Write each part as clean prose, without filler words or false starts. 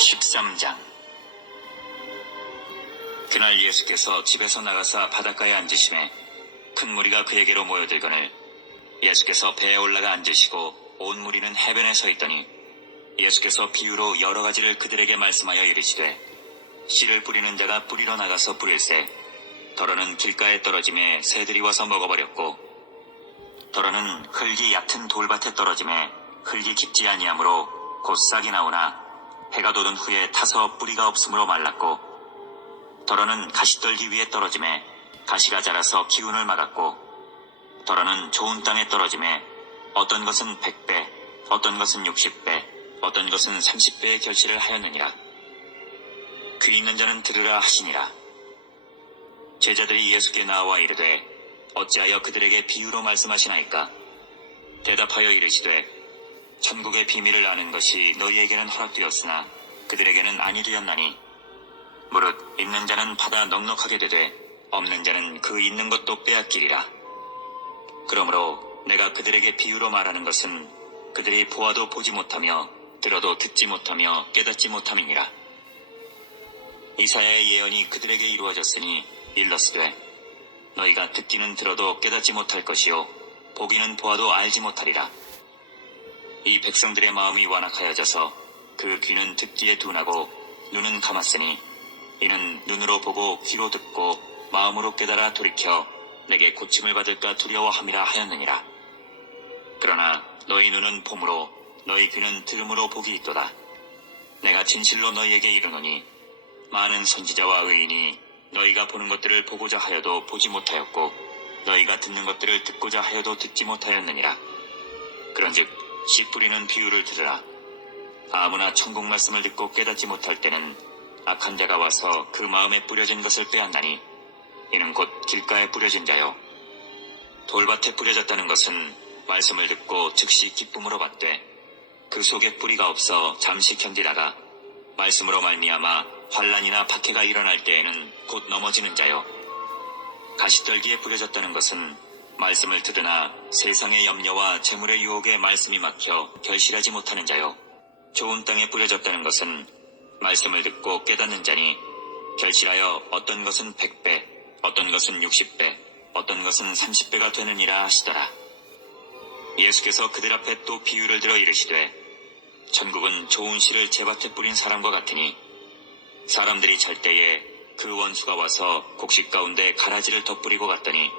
13장. 그날 예수께서 집에서 나가사 바닷가에 앉으심에 큰 무리가 그에게로 모여들거늘 예수께서 배에 올라가 앉으시고 온 무리는 해변에 서 있더니 예수께서 비유로 여러 가지를 그들에게 말씀하여 이르시되, 씨를 뿌리는 자가 뿌리러 나가서 뿌릴새 더러는 길가에 떨어짐에 새들이 와서 먹어버렸고, 더러는 흙이 얕은 돌밭에 떨어짐에 흙이 깊지 아니하므로 곧 싹이 나오나 해가 돋은 후에 타서 뿌리가 없으므로 말랐고, 더러는 가시떨기 위에 떨어짐에 가시가 자라서 기운을 막았고, 더러는 좋은 땅에 떨어짐에 어떤 것은 100배, 어떤 것은 60배, 어떤 것은 30배의 결실을 하였느니라. 귀 있는 자는 들으라 하시니라. 제자들이 예수께 나와 이르되, 어찌하여 그들에게 비유로 말씀하시나이까? 대답하여 이르시되, 천국의 비밀을 아는 것이 너희에게는 허락되었으나 그들에게는 아니 되었나니, 무릇 있는 자는 받아 넉넉하게 되되 없는 자는 그 있는 것도 빼앗기리라. 그러므로 내가 그들에게 비유로 말하는 것은 그들이 보아도 보지 못하며 들어도 듣지 못하며 깨닫지 못함이니라. 이사야의 예언이 그들에게 이루어졌으니 일렀으되, 너희가 듣기는 들어도 깨닫지 못할 것이요 보기는 보아도 알지 못하리라. 이 백성들의 마음이 완악하여져서 그 귀는 듣기에 둔하고 눈은 감았으니, 이는 눈으로 보고 귀로 듣고 마음으로 깨달아 돌이켜 내게 고침을 받을까 두려워함이라 하였느니라. 그러나 너희 눈은 봄으로 너희 귀는 들음으로 복이 있도다. 내가 진실로 너희에게 이르노니, 많은 선지자와 의인이 너희가 보는 것들을 보고자 하여도 보지 못하였고 너희가 듣는 것들을 듣고자 하여도 듣지 못하였느니라. 그런즉 씨 뿌리는 비유를 들으라. 아무나 천국 말씀을 듣고 깨닫지 못할 때는 악한 자가 와서 그 마음에 뿌려진 것을 빼앗나니, 이는 곧 길가에 뿌려진 자요. 돌밭에 뿌려졌다는 것은 말씀을 듣고 즉시 기쁨으로 받되 그 속에 뿌리가 없어 잠시 견디다가 말씀으로 말미암아 환난이나 박해가 일어날 때에는 곧 넘어지는 자요. 가시떨기에 뿌려졌다는 것은 말씀을 듣으나 세상의 염려와 재물의 유혹에 말씀이 막혀 결실하지 못하는 자요. 좋은 땅에 뿌려졌다는 것은 말씀을 듣고 깨닫는 자니 결실하여 어떤 것은 100배, 어떤 것은 60배, 어떤 것은 30배가 되느니라 하시더라. 예수께서 그들 앞에 또 비유를 들어 이르시되, 천국은 좋은 씨를 제밭에 뿌린 사람과 같으니, 사람들이 잘 때에 그 원수가 와서 곡식 가운데 가라지를 덧뿌리고 갔더니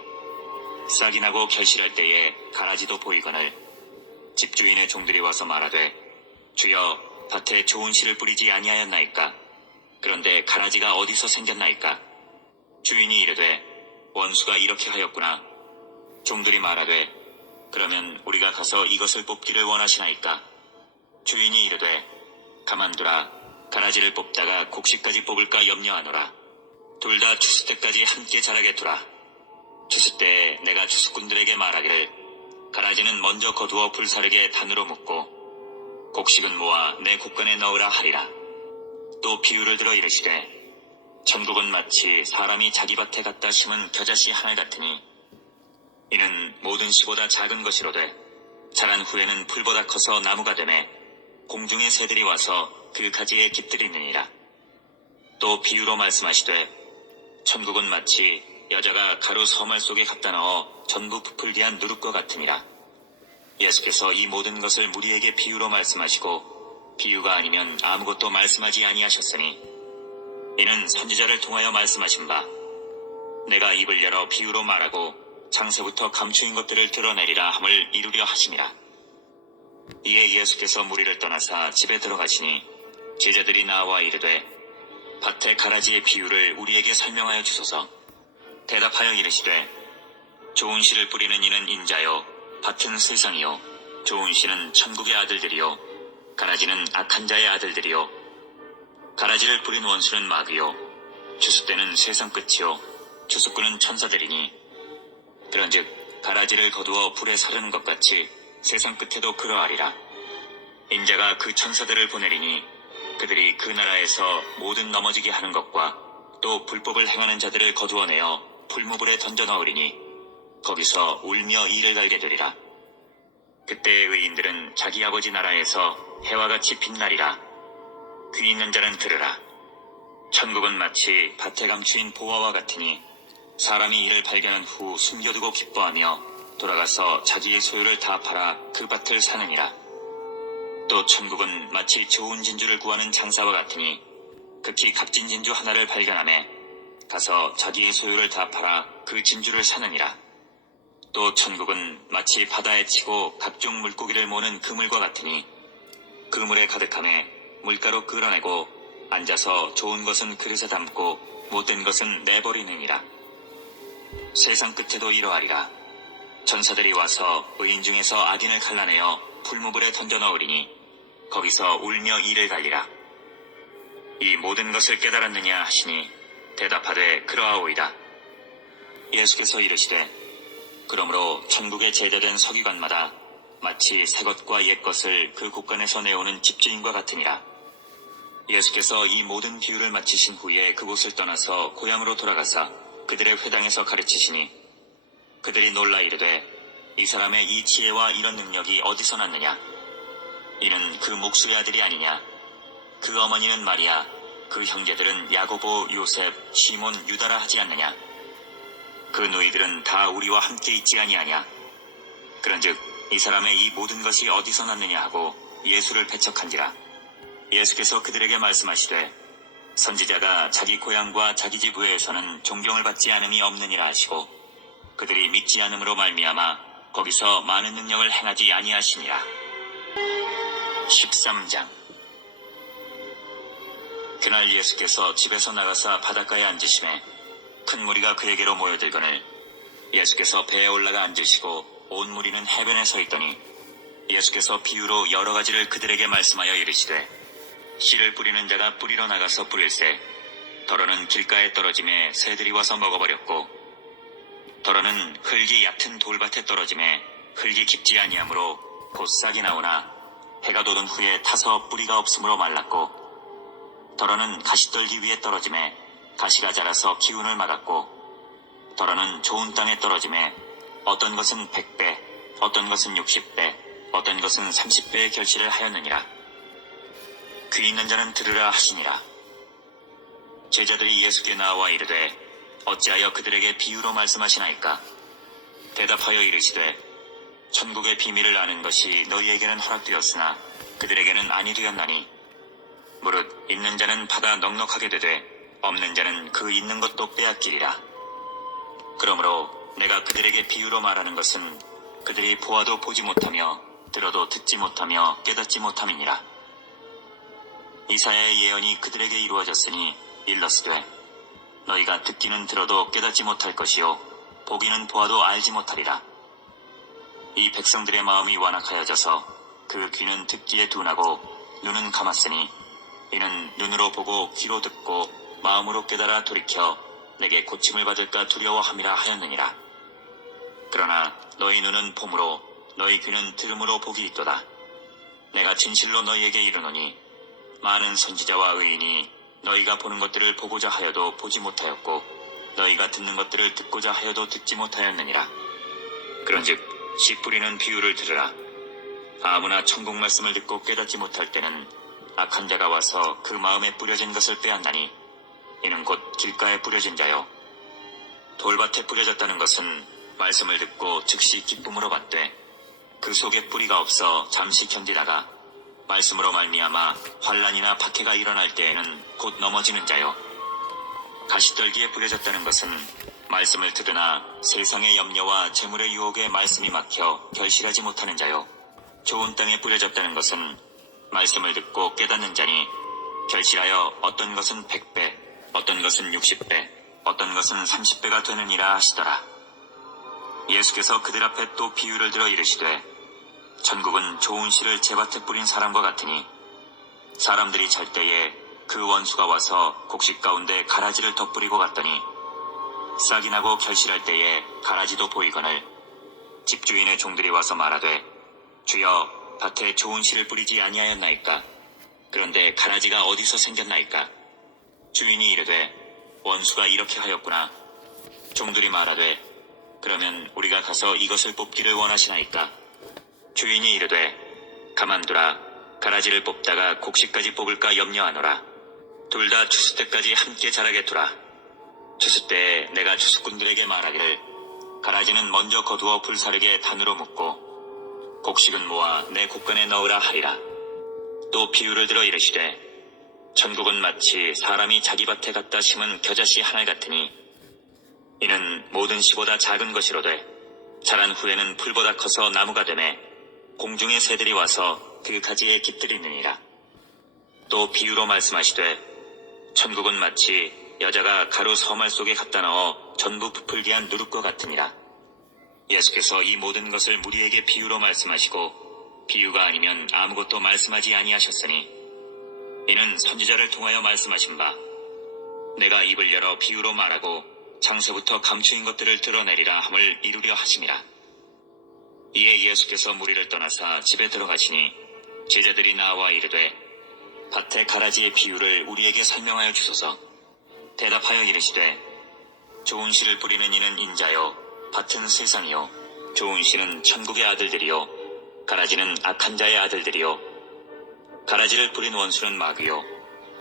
싹이 나고 결실할 때에 가라지도 보이거늘 집주인의 종들이 와서 말하되, 주여, 밭에 좋은 씨를 뿌리지 아니하였나이까? 그런데 가라지가 어디서 생겼나이까? 주인이 이르되, 원수가 이렇게 하였구나. 종들이 말하되, 그러면 우리가 가서 이것을 뽑기를 원하시나이까? 주인이 이르되, 가만두라. 가라지를 뽑다가 곡식까지 뽑을까 염려하노라. 둘 다 추수 때까지 함께 자라게 두라. 추수 때에 내가 추수꾼들에게 말하기를, 가라지는 먼저 거두어 불사르게 단으로 묶고 곡식은 모아 내 곡간에 넣으라 하리라. 또 비유를 들어 이르시되, 천국은 마치 사람이 자기 밭에 갖다 심은 겨자씨 하나 같으니, 이는 모든 씨보다 작은 것이로되 자란 후에는 풀보다 커서 나무가 되매 공중의 새들이 와서 그 가지에 깃들이느니라. 또 비유로 말씀하시되, 천국은 마치 여자가 가루 서말 속에 갖다 넣어 전부 부풀게 한 누룩과 같으니라. 예수께서 이 모든 것을 무리에게 비유로 말씀하시고 비유가 아니면 아무것도 말씀하지 아니하셨으니, 이는 선지자를 통하여 말씀하신 바, 내가 입을 열어 비유로 말하고 창세부터 감추인 것들을 드러내리라 함을 이루려 하심이라. 이에 예수께서 무리를 떠나사 집에 들어가시니 제자들이 나와 이르되, 밭의 가라지의 비유를 우리에게 설명하여 주소서. 대답하여 이르시되, 좋은 씨를 뿌리는 이는 인자요, 밭은 세상이요, 좋은 씨는 천국의 아들들이요, 가라지는 악한 자의 아들들이요. 가라지를 뿌린 원수는 마귀요, 추수 때는 세상 끝이요, 추수꾼은 천사들이니, 그런즉 가라지를 거두어 불에 사르는 것 같이 세상 끝에도 그러하리라. 인자가 그 천사들을 보내리니 그들이 그 나라에서 모든 넘어지게 하는 것과 또 불법을 행하는 자들을 거두어내어 불모불에 던져 넣으리니 거기서 울며 이를 갈게 되리라. 그때의 의인들은 자기 아버지 나라에서 해와 같이 빛나리라. 귀 있는 자는 들으라. 천국은 마치 밭에 감추인 보화와 같으니 사람이 이를 발견한 후 숨겨두고 기뻐하며 돌아가서 자기의 소유를 다 팔아 그 밭을 사느니라. 또 천국은 마치 좋은 진주를 구하는 장사와 같으니 극히 값진 진주 하나를 발견하매 가서 자기의 소유를 다 팔아 그 진주를 사느니라. 또 천국은 마치 바다에 치고 각종 물고기를 모는 그물과 같으니 그물에 가득함에 물가로 끌어내고 앉아서 좋은 것은 그릇에 담고 못된 것은 내버리느니라. 세상 끝에도 이러하리라. 전사들이 와서 의인 중에서 악인을 갈라내어 풀무불에 던져 넣으리니 거기서 울며 이를 갈리라. 이 모든 것을 깨달았느냐 하시니 대답하되 그러하오이다. 예수께서 이르시되 그러므로 천국에 제대된 서기관마다 마치 새 것과 옛 것을 그 곳간에서 내오는 집주인과 같으니라. 예수께서 이 모든 비유를 마치신 후에 그곳을 떠나서 고향으로 돌아가사 그들의 회당에서 가르치시니 그들이 놀라 이르되 이 사람의 이 지혜와 이런 능력이 어디서 났느냐? 이는 그 목수의 아들이 아니냐? 그 어머니는 마리아, 그 형제들은 야고보, 요셉, 시몬, 유다라 하지 않느냐? 그 너희들은 다 우리와 함께 있지 아니하냐? 그런즉 이 사람의 이 모든 것이 어디서 났느냐 하고 예수를 배척한지라. 예수께서 그들에게 말씀하시되 선지자가 자기 고향과 자기 집 외에서는 존경을 받지 않음이 없느니라 하시고 그들이 믿지 않음으로 말미암아 거기서 많은 능력을 행하지 아니하시니라. 13장. 그날 예수께서 집에서 나가사 바닷가에 앉으심에 큰 무리가 그에게로 모여들거늘 예수께서 배에 올라가 앉으시고 온 무리는 해변에 서 있더니 예수께서 비유로 여러 가지를 그들에게 말씀하여 이르시되 씨를 뿌리는 자가 뿌리러 나가서 뿌릴새 더러는 길가에 떨어짐에 새들이 와서 먹어버렸고 더러는 흙이 얕은 돌밭에 떨어짐에 흙이 깊지 아니하므로 곧 싹이 나오나 해가 돋은 후에 타서 뿌리가 없으므로 말랐고 더러는 가시떨기 위에 떨어짐에 가시가 자라서 기운을 막았고 더러는 좋은 땅에 떨어짐에 어떤 것은 100배 어떤 것은 60배 어떤 것은 30배의 결실을 하였느니라. 귀 있는 자는 들으라 하시니라. 제자들이 예수께 나와 이르되 어찌하여 그들에게 비유로 말씀하시나이까? 대답하여 이르시되 천국의 비밀을 아는 것이 너희에게는 허락되었으나 그들에게는 아니 되었나니 무릇 있는 자는 받아 넉넉하게 되되 없는 자는 그 있는 것도 빼앗기리라. 그러므로 내가 그들에게 비유로 말하는 것은 그들이 보아도 보지 못하며 들어도 듣지 못하며 깨닫지 못함이니라. 이사야의 예언이 그들에게 이루어졌으니 일러스되 너희가 듣기는 들어도 깨닫지 못할 것이요 보기는 보아도 알지 못하리라. 이 백성들의 마음이 완악하여져서 그 귀는 듣기에 둔하고 눈은 감았으니 이는 눈으로 보고 귀로 듣고 마음으로 깨달아 돌이켜 내게 고침을 받을까 두려워함이라 하였느니라. 그러나 너희 눈은 봄으로 너희 귀는 들음으로 복이 있도다. 내가 진실로 너희에게 이르노니 많은 선지자와 의인이 너희가 보는 것들을 보고자 하여도 보지 못하였고 너희가 듣는 것들을 듣고자 하여도 듣지 못하였느니라. 그런즉 씨 뿌리는 비유를 들으라. 아무나 천국 말씀을 듣고 깨닫지 못할 때는 악한 자가 와서 그 마음에 뿌려진 것을 빼앗나니 이는 곧 길가에 뿌려진 자요 돌밭에 뿌려졌다는 것은 말씀을 듣고 즉시 기쁨으로 받되 그 속에 뿌리가 없어 잠시 견디다가 말씀으로 말미암아 환난이나 박해가 일어날 때에는 곧 넘어지는 자요 가시떨기에 뿌려졌다는 것은 말씀을 들으나 세상의 염려와 재물의 유혹에 말씀이 막혀 결실하지 못하는 자요 좋은 땅에 뿌려졌다는 것은 말씀을 듣고 깨닫는 자니 결실하여 어떤 것은 100배 어떤 것은 60배 어떤 것은 30배가 되느니라 하시더라. 예수께서 그들 앞에 또 비유를 들어 이르시되 천국은 좋은 씨를 제밭에 뿌린 사람과 같으니 사람들이 잘 때에 그 원수가 와서 곡식 가운데 가라지를 덧뿌리고 갔더니 싹이 나고 결실할 때에 가라지도 보이거늘 집주인의 종들이 와서 말하되 주여 밭에 좋은 씨를 뿌리지 아니하였나이까? 그런데 가라지가 어디서 생겼나이까? 주인이 이르되 원수가 이렇게 하였구나. 종들이 말하되 그러면 우리가 가서 이것을 뽑기를 원하시나이까? 주인이 이르되 가만두라. 가라지를 뽑다가 곡식까지 뽑을까 염려하노라. 둘 다 추수 때까지 함께 자라게 두라. 추수 때에 내가 추수꾼들에게 말하기를 가라지는 먼저 거두어 불사르게 단으로 묶고 곡식은 모아 내 곡간에 넣으라 하리라. 또 비유를 들어 이르시되 천국은 마치 사람이 자기 밭에 갖다 심은 겨자씨 하나 같으니 이는 모든 씨보다 작은 것이로되 자란 후에는 풀보다 커서 나무가 되매 공중의 새들이 와서 그 가지에 깃들이느니라. 또 비유로 말씀하시되 천국은 마치 여자가 가루 서말 속에 갖다 넣어 전부 부풀게 한 누룩과 같으니라. 예수께서 이 모든 것을 무리에게 비유로 말씀하시고 비유가 아니면 아무것도 말씀하지 아니하셨으니 이는 선지자를 통하여 말씀하신 바 내가 입을 열어 비유로 말하고 장세부터 감추인 것들을 드러내리라 함을 이루려 하심이라. 이에 예수께서 무리를 떠나사 집에 들어가시니 제자들이 나와 이르되 밭의 가라지의 비유를 우리에게 설명하여 주소서. 대답하여 이르시되 좋은 씨를 뿌리는 이는 인자요 밭은 세상이요 좋은 씨는 천국의 아들들이요 가라지는 악한 자의 아들들이요 가라지를 뿌린 원수는 마귀요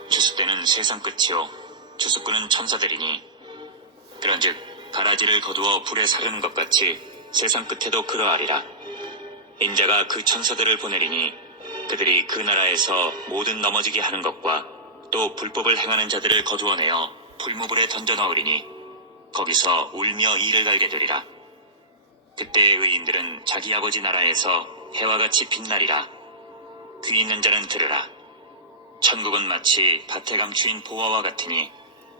추수 때는 세상 끝이요 추수꾼은 천사들이니 그런즉 가라지를 거두어 불에 사르는 것 같이 세상 끝에도 그러하리라. 인자가 그 천사들을 보내리니 그들이 그 나라에서 모든 넘어지게 하는 것과 또 불법을 행하는 자들을 거두어내어 풀무불에 던져 넣으리니 거기서 울며 이를 갈게 되리라. 그때의 의인들은 자기 아버지 나라에서 해와 같이 빛나리라. 귀 있는 자는 들으라. 천국은 마치 밭에 감추인 보화와 같으니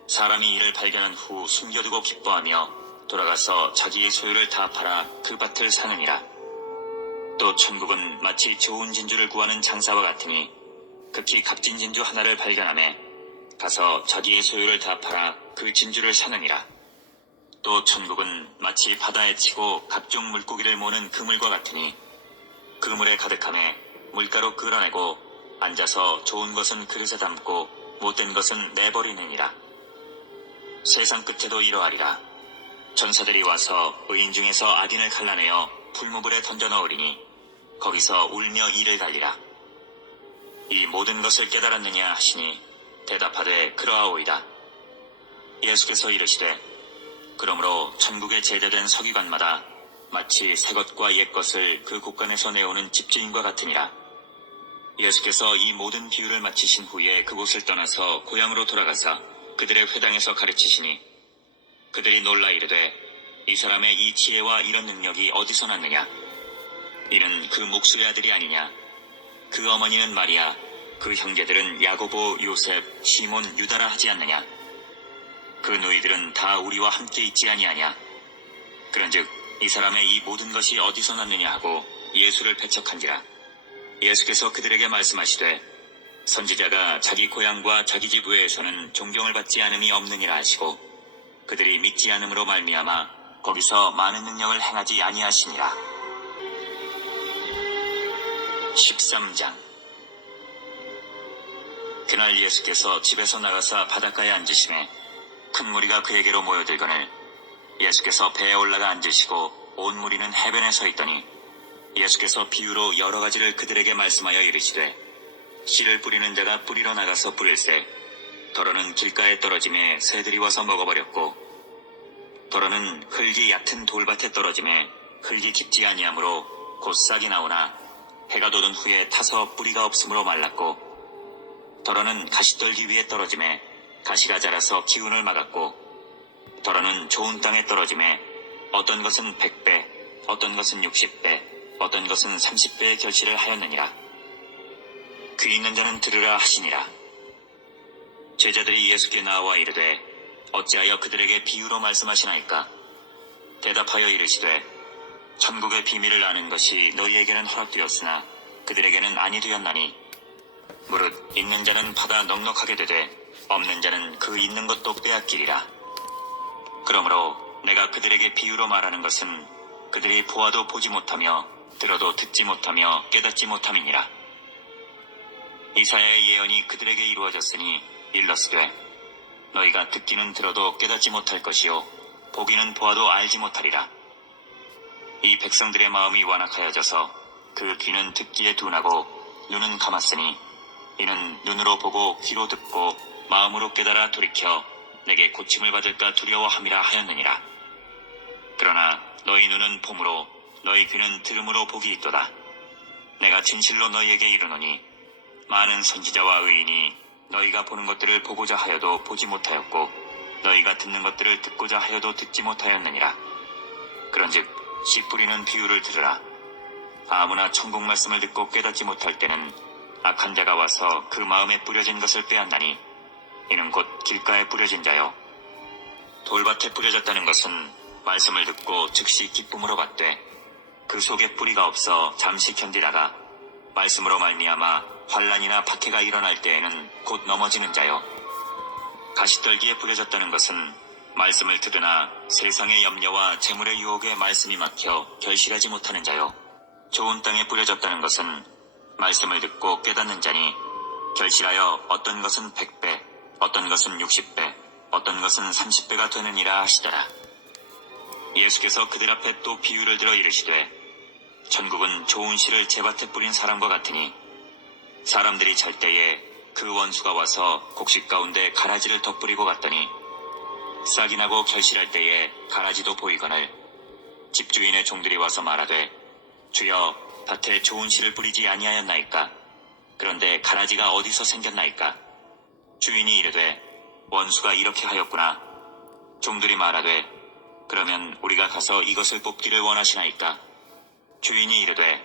사람이 이를 발견한 후 숨겨두고 기뻐하며 돌아가서 자기의 소유를 다 팔아 그 밭을 사느니라. 또 천국은 마치 좋은 진주를 구하는 장사와 같으니 극히 값진 진주 하나를 발견하매 가서 자기의 소유를 다 팔아 그 진주를 사느니라. 또 천국은 마치 바다에 치고 각종 물고기를 모는 그물과 같으니 그물에 가득하매 물가로 끌어내고 앉아서 좋은 것은 그릇에 담고 못된 것은 내버리느니라. 세상 끝에도 이러하리라. 천사들이 와서 의인 중에서 악인을 갈라내어 풀무불에 던져 넣으리니 거기서 울며 이를 갈리라. 이 모든 것을 깨달았느냐 하시니 대답하되 그러하오이다. 예수께서 이르시되 그러므로 천국에 제대된 서기관마다 마치 새 것과 옛 것을 그 곳간에서 내오는 집주인과 같으니라. 예수께서 이 모든 비유를 마치신 후에 그곳을 떠나서 고향으로 돌아가사 그들의 회당에서 가르치시니 그들이 놀라 이르되 이 사람의 이 지혜와 이런 능력이 어디서 났느냐? 이는 그 목수의 아들이 아니냐? 그 어머니는 마리아, 그 형제들은 야고보, 요셉, 시몬, 유다라 하지 않느냐? 그 너희들은 다 우리와 함께 있지 아니하냐? 그런즉 이 사람의 이 모든 것이 어디서 났느냐 하고 예수를 배척한지라. 예수께서 그들에게 말씀하시되 선지자가 자기 고향과 자기 집 외에서는 존경을 받지 않음이 없느니라 하시고 그들이 믿지 않음으로 말미암아 거기서 많은 능력을 행하지 아니하시니라. 13장. 그날 예수께서 집에서 나가사 바닷가에 앉으시매 큰 무리가 그에게로 모여들거늘 예수께서 배에 올라가 앉으시고 온 무리는 해변에 서 있더니 예수께서 비유로 여러 가지를 그들에게 말씀하여 이르시되 씨를 뿌리는 자가 뿌리러 나가서 뿌릴새 더러는 길가에 떨어짐에 새들이 와서 먹어버렸고 더러는 흙이 얕은 돌밭에 떨어짐에 흙이 깊지 아니하므로 곧 싹이 나오나 해가 돋은 후에 타서 뿌리가 없으므로 말랐고 더러는 가시떨기 위에 떨어짐에 가시가 자라서 기운을 막았고 더러는 좋은 땅에 떨어짐에 어떤 것은 100배 어떤 것은 60배 어떤 것은 30배의 결실을 하였느니라. 귀 있는 자는 들으라 하시니라. 제자들이 예수께 나와 이르되 어찌하여 그들에게 비유로 말씀하시나이까? 대답하여 이르시되 천국의 비밀을 아는 것이 너희에게는 허락되었으나 그들에게는 아니 되었나니 무릇 있는 자는 받아 넉넉하게 되되 없는 자는 그 있는 것도 빼앗기리라. 그러므로 내가 그들에게 비유로 말하는 것은 그들이 보아도 보지 못하며 들어도 듣지 못하며 깨닫지 못함이니라. 이사야의 예언이 그들에게 이루어졌으니 일러스되 너희가 듣기는 들어도 깨닫지 못할 것이요 보기는 보아도 알지 못하리라. 이 백성들의 마음이 완악하여져서 그 귀는 듣기에 둔하고 눈은 감았으니 이는 눈으로 보고 귀로 듣고 마음으로 깨달아 돌이켜 내게 고침을 받을까 두려워함이라 하였느니라. 그러나 너희 눈은 봄으로 너희 귀는 들음으로 복이 있도다. 내가 진실로 너희에게 이르노니 많은 선지자와 의인이 너희가 보는 것들을 보고자 하여도 보지 못하였고 너희가 듣는 것들을 듣고자 하여도 듣지 못하였느니라. 그런즉 씨 뿌리는 비유를 들으라. 아무나 천국 말씀을 듣고 깨닫지 못할 때는 악한 자가 와서 그 마음에 뿌려진 것을 빼앗나니 이는 곧 길가에 뿌려진 자요. 돌밭에 뿌려졌다는 것은 말씀을 듣고 즉시 기쁨으로 받되 그 속에 뿌리가 없어 잠시 견디다가 말씀으로 말미암아 환난이나 박해가 일어날 때에는 곧 넘어지는 자요. 가시떨기에 뿌려졌다는 것은 말씀을 들으나 세상의 염려와 재물의 유혹에 말씀이 막혀 결실하지 못하는 자요. 좋은 땅에 뿌려졌다는 것은 말씀을 듣고 깨닫는 자니 결실하여 어떤 것은 100배, 어떤 것은 60배, 어떤 것은 30배가 되느니라 하시더라. 예수께서 그들 앞에 또 비유를 들어 이르시되 천국은 좋은 씨를 제밭에 뿌린 사람과 같으니 사람들이 잘 때에 그 원수가 와서 곡식 가운데 가라지를 덧뿌리고 갔더니 싹이 나고 결실할 때에 가라지도 보이거늘 집주인의 종들이 와서 말하되 주여 밭에 좋은 씨를 뿌리지 아니하였나이까? 그런데 가라지가 어디서 생겼나이까? 주인이 이르되 원수가 이렇게 하였구나. 종들이 말하되 그러면 우리가 가서 이것을 뽑기를 원하시나이까? 주인이 이르되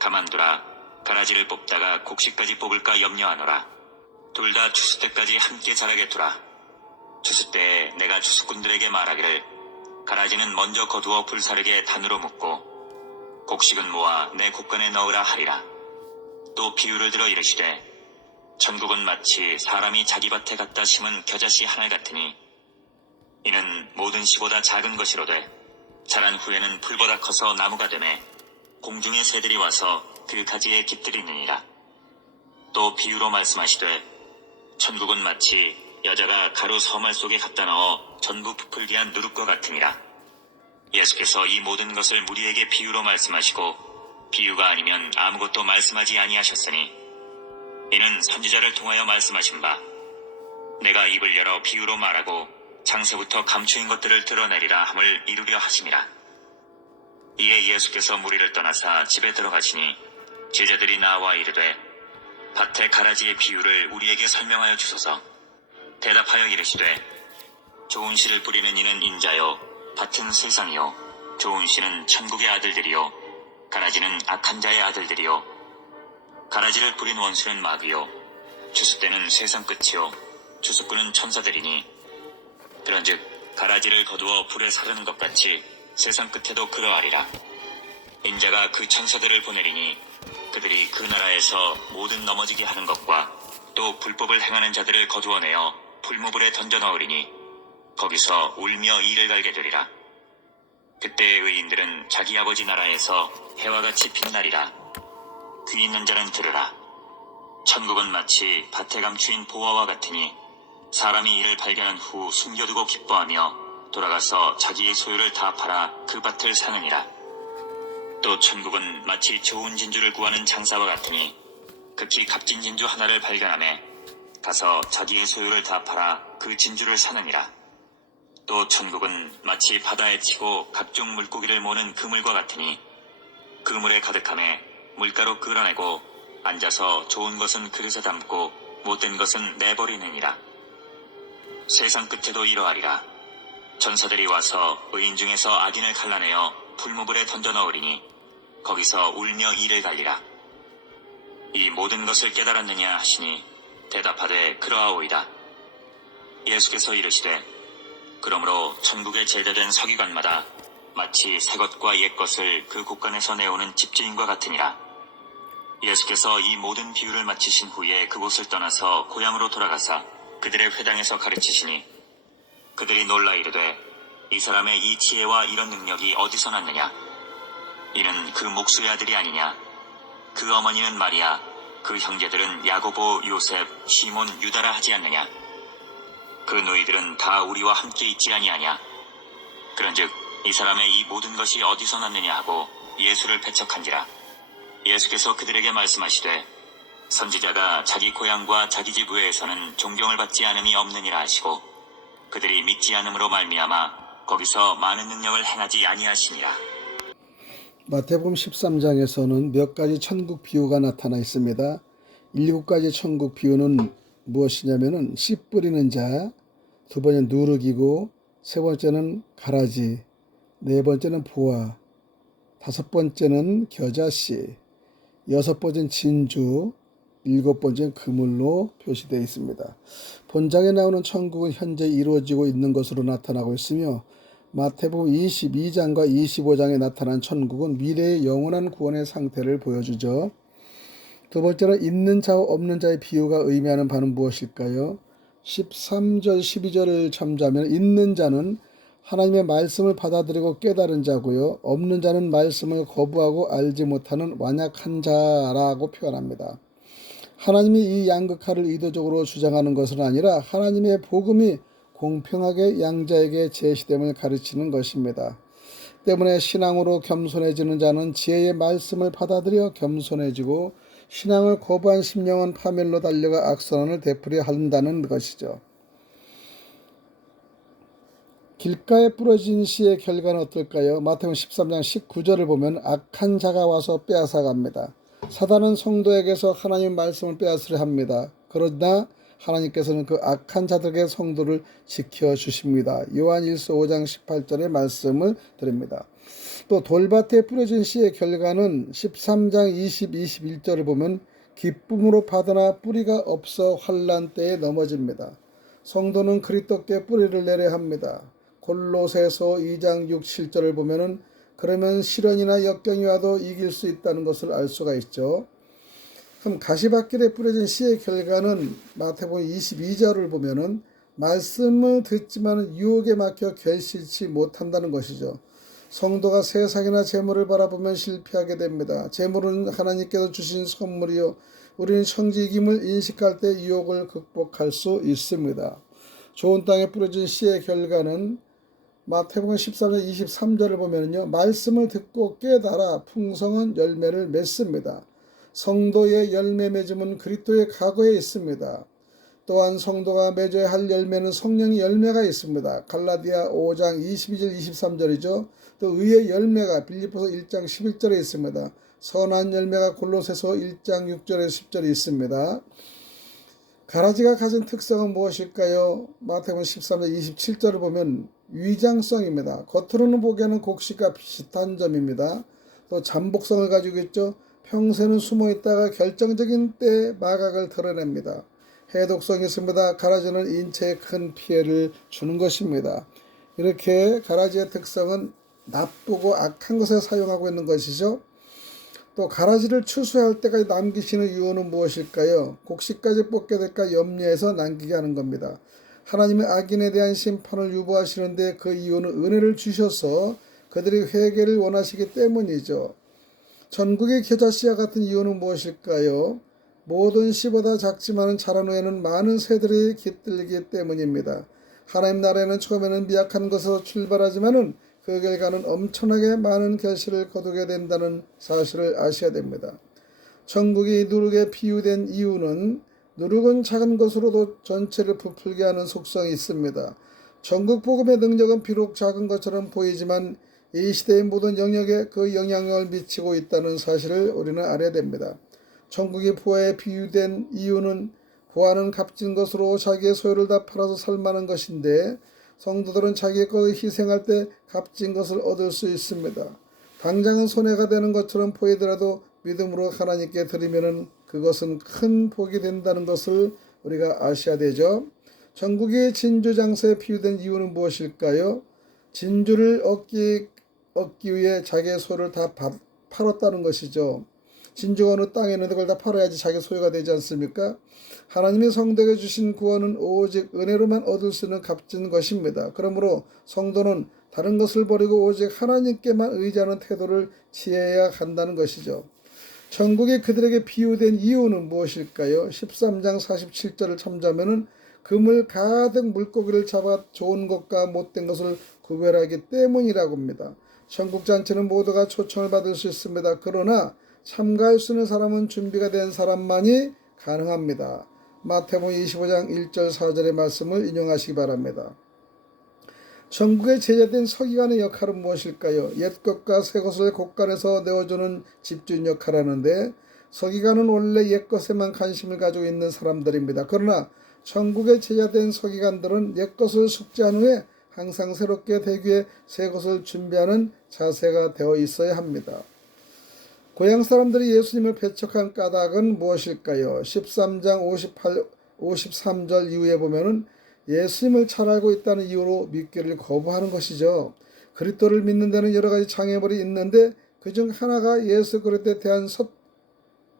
가만두라. 가라지를 뽑다가 곡식까지 뽑을까 염려하노라. 둘 다 추수 때까지 함께 자라게 두라. 추수 때에 내가 추수꾼들에게 말하기를 가라지는 먼저 거두어 불사르게 단으로 묶고 곡식은 모아 내 곡간에 넣으라 하리라. 또 비유를 들어 이르시되 천국은 마치 사람이 자기 밭에 갖다 심은 겨자씨 하나 같으니 이는 모든 씨보다 작은 것이로되 자란 후에는 풀보다 커서 나무가 되매 공중의 새들이 와서 그 가지에 깃들이느니라. 또 비유로 말씀하시되 천국은 마치 여자가 가루 서말 속에 갖다 넣어 전부 부풀게 한 누룩과 같으니라. 예수께서 이 모든 것을 무리에게 비유로 말씀하시고 비유가 아니면 아무것도 말씀하지 아니하셨으니 이는 선지자를 통하여 말씀하신 바 내가 입을 열어 비유로 말하고 창세부터 감추인 것들을 드러내리라 함을 이루려 하심이라. 이에 예수께서 무리를 떠나사 집에 들어가시니 제자들이 나와 이르되 밭의 가라지의 비유를 우리에게 설명하여 주소서. 대답하여 이르시되 좋은 씨를 뿌리는 이는 인자요 밭은 세상이요 좋은 씨는 천국의 아들들이요 가라지는 악한 자의 아들들이요. 가라지를 뿌린 원수는 마귀요 추수 때는 세상 끝이요 추수꾼은 천사들이니 그런즉 가라지를 거두어 불에 사르는 것 같이 세상 끝에도 그러하리라. 인자가 그 천사들을 보내리니 그들이 그 나라에서 모든 넘어지게 하는 것과 또 불법을 행하는 자들을 거두어내어 풀무불에 던져 넣으리니 거기서 울며 이를 갈게 되리라. 그때의 의인들은 자기 아버지 나라에서 해와 같이 빛나리라. 귀 있는 자는 들으라. 천국은 마치 밭에 감추인 보화와 같으니 사람이 이를 발견한 후 숨겨두고 기뻐하며 돌아가서 자기의 소유를 다 팔아 그 밭을 사느니라. 또 천국은 마치 좋은 진주를 구하는 장사와 같으니 극히 값진 진주 하나를 발견하매 가서 자기의 소유를 다 팔아 그 진주를 사느니라. 또 천국은 마치 바다에 치고 각종 물고기를 모는 그물과 같으니 그물에 가득함에 물가로 끌어내고 앉아서 좋은 것은 그릇에 담고 못된 것은 내버리느니라. 세상 끝에도 이러하리라. 천사들이 와서 의인 중에서 악인을 갈라내어 풀무불에 던져 넣으리니 거기서 울며 이를 갈리라. 이 모든 것을 깨달았느냐 하시니 대답하되 그러하오이다. 예수께서 이르시되 그러므로 천국의 제자된 서기관마다 마치 새 것과 옛 것을 그 곳간에서 내오는 집주인과 같으니라. 예수께서 이 모든 비유를 마치신 후에 그곳을 떠나서 고향으로 돌아가사 그들의 회당에서 가르치시니 그들이 놀라 이르되 이 사람의 이 지혜와 이런 능력이 어디서 났느냐? 이는 그 목수의 아들이 아니냐? 그 어머니는 마리아, 그 형제들은 야고보, 요셉, 시몬, 유다라 하지 않느냐? 그 너희들은 다 우리와 함께 있지 아니하냐? 그런즉 이 사람의 이 모든 것이 어디서 났느냐 하고 예수를 배척한지라. 예수께서 그들에게 말씀하시되 선지자가 자기 고향과 자기 집 외에서는 존경을 받지 않음이 없느니라 하시고 그들이 믿지 않음으로 말미암아 거기서 많은 능력을 행하지 아니하시니라. 마태복음 13장에서는 몇 가지 천국 비유가 나타나 있습니다. 7가지 천국 비유는 무엇이냐면은 씨 뿌리는 자, 두 번째는 누룩이고, 세 번째는 가라지, 네 번째는 보아, 다섯 번째는 겨자씨, 여섯 번째는 진주, 일곱 번째는 그물로 표시되어 있습니다. 본장에 나오는 천국은 현재 이루어지고 있는 것으로 나타나고 있으며 마태복음 22장과 25장에 나타난 천국은 미래의 영원한 구원의 상태를 보여주죠. 두 번째는 있는 자와 없는 자의 비유가 의미하는 바는 무엇일까요? 13절 12절을 참자면 있는 자는 하나님의 말씀을 받아들이고 깨달은 자고요. 없는 자는 말씀을 거부하고 알지 못하는 완약한 자라고 표현합니다. 하나님이 이 양극화를 의도적으로 주장하는 것은 아니라 하나님의 복음이 공평하게 양자에게 제시됨을 가르치는 것입니다. 때문에 신앙으로 겸손해지는 자는 지혜의 말씀을 받아들여 겸손해지고 신앙을 거부한 심령은 파멸로 달려가 악선언을 되풀이 한다는 것이죠. 길가에 부러진 씨의 결과는 어떨까요? 마태복음 13장 19절을 보면 악한 자가 와서 빼앗아갑니다. 사단은 성도에게서 하나님 말씀을 빼앗으려 합니다. 그러나 하나님께서는 그 악한 자들에게 성도를 지켜주십니다. 요한일서 5장 18절의 말씀을 드립니다. 또 돌밭에 뿌려진 씨의 결과는 13장 20, 21절을 보면 기쁨으로 받으나 뿌리가 없어 환난 때에 넘어집니다. 성도는 그리스도께 뿌리를 내려야 합니다. 골로새서 2장 6, 7절을 보면은 그러면 시련이나 역경이 와도 이길 수 있다는 것을 알 수가 있죠. 그럼 가시밭길에 뿌려진 씨의 결과는 마태복음 22절을 보면은 말씀을 듣지만 유혹에 막혀 결실치 못한다는 것이죠. 성도가 세상이나 재물을 바라보면 실패하게 됩니다. 재물은 하나님께서 주신 선물이요 우리는 청지기임을 인식할 때 유혹을 극복할 수 있습니다. 좋은 땅에 뿌려진 씨의 결과는 마태복음 13장 23절을 보면요. 말씀을 듣고 깨달아 풍성한 열매를 맺습니다. 성도의 열매 맺음은 그리스도의 가고에 있습니다. 또한 성도가 맺어야 할 열매는 성령의 열매가 있습니다. 갈라디아 5장 22절 23절이죠. 또 의의 열매가 빌립보서 1장 11절에 있습니다. 선한 열매가 골로새서 1장 6절에 10절에 있습니다. 가라지가 가진 특성은 무엇일까요? 마태복음 13장 27절을 보면 위장성입니다. 겉으로는 보기에는 곡식과 비슷한 점입니다. 또 잠복성을 가지고 있죠. 평소에는 숨어있다가 결정적인 때에 마각을 드러냅니다. 해독성이 있습니다. 가라지는 인체에 큰 피해를 주는 것입니다. 이렇게 가라지의 특성은 나쁘고 악한 것에 사용하고 있는 것이죠. 또 가라지를 추수할 때까지 남기시는 이유는 무엇일까요? 곡식까지 뽑게 될까 염려해서 남기게 하는 겁니다. 하나님의 악인에 대한 심판을 유보하시는데 그 이유는 은혜를 주셔서 그들이 회개를 원하시기 때문이죠. 전국의 겨자씨와 같은 이유는 무엇일까요? 모든 씨보다 작지만 자란 후에는 많은 새들이 깃들기 때문입니다. 하나님 나라에는 처음에는 미약한 것으로 출발하지만은 그 결과는 엄청나게 많은 결실을 거두게 된다는 사실을 아셔야 됩니다. 천국이 누룩에 비유된 이유는 누룩은 작은 것으로도 전체를 부풀게 하는 속성이 있습니다. 전국 복음의 능력은 비록 작은 것처럼 보이지만 이 시대의 모든 영역에 그 영향력을 미치고 있다는 사실을 우리는 알아야 됩니다. 천국이 보화에 비유된 이유는 보화는 값진 것으로 자기의 소유를 다 팔아서 살만한 것인데 성도들은 자기의 것을 희생할 때 값진 것을 얻을 수 있습니다. 당장은 손해가 되는 것처럼 보이더라도 믿음으로 하나님께 드리면은 그것은 큰 복이 된다는 것을 우리가 아셔야 되죠. 전국의 진주 장사에 비유된 이유는 무엇일까요? 진주를 얻기 위해 자기의 소유를 다 팔았다는 것이죠. 진주가 어느 땅에 있는데 그걸 다 팔아야지 자기 소유가 되지 않습니까? 하나님이 성도에게 주신 구원은 오직 은혜로만 얻을 수 있는 값진 것입니다. 그러므로 성도는 다른 것을 버리고 오직 하나님께만 의지하는 태도를 취해야 한다는 것이죠. 천국이 그들에게 비유된 이유는 무엇일까요? 13장 47절을 참자면은 그물 가득 물고기를 잡아 좋은 것과 못된 것을 구별하기 때문이라고 합니다. 천국 잔치는 모두가 초청을 받을 수 있습니다. 그러나 참가할 수 있는 사람은 준비가 된 사람만이 가능합니다. 마태복음 25장 1절 4절의 말씀을 인용하시기 바랍니다. 천국에 제자된 서기관의 역할은 무엇일까요? 옛 것과 새 것을 곳간에서 내어주는 집주인 역할을 하는데 서기관은 원래 옛 것에만 관심을 가지고 있는 사람들입니다. 그러나 천국에 제자된 서기관들은 옛 것을 숙지한 후에 항상 새롭게 되기 위해 새 것을 준비하는 자세가 되어 있어야 합니다. 고향 사람들이 예수님을 배척한 까닭은 무엇일까요? 13장 53절 이후에 보면은 예수님을 잘 알고 있다는 이유로 믿기를 거부하는 것이죠. 그리스도를 믿는 데는 여러 가지 장애물이 있는데 그중 하나가 예수 그리스도에 대한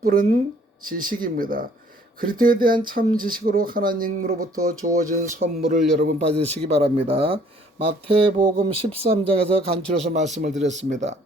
섣부른 지식입니다. 그리스도에 대한 참 지식으로 하나님으로부터 주어진 선물을 여러분 받으시기 바랍니다. 마태복음 13장에서 간추려서 말씀을 드렸습니다.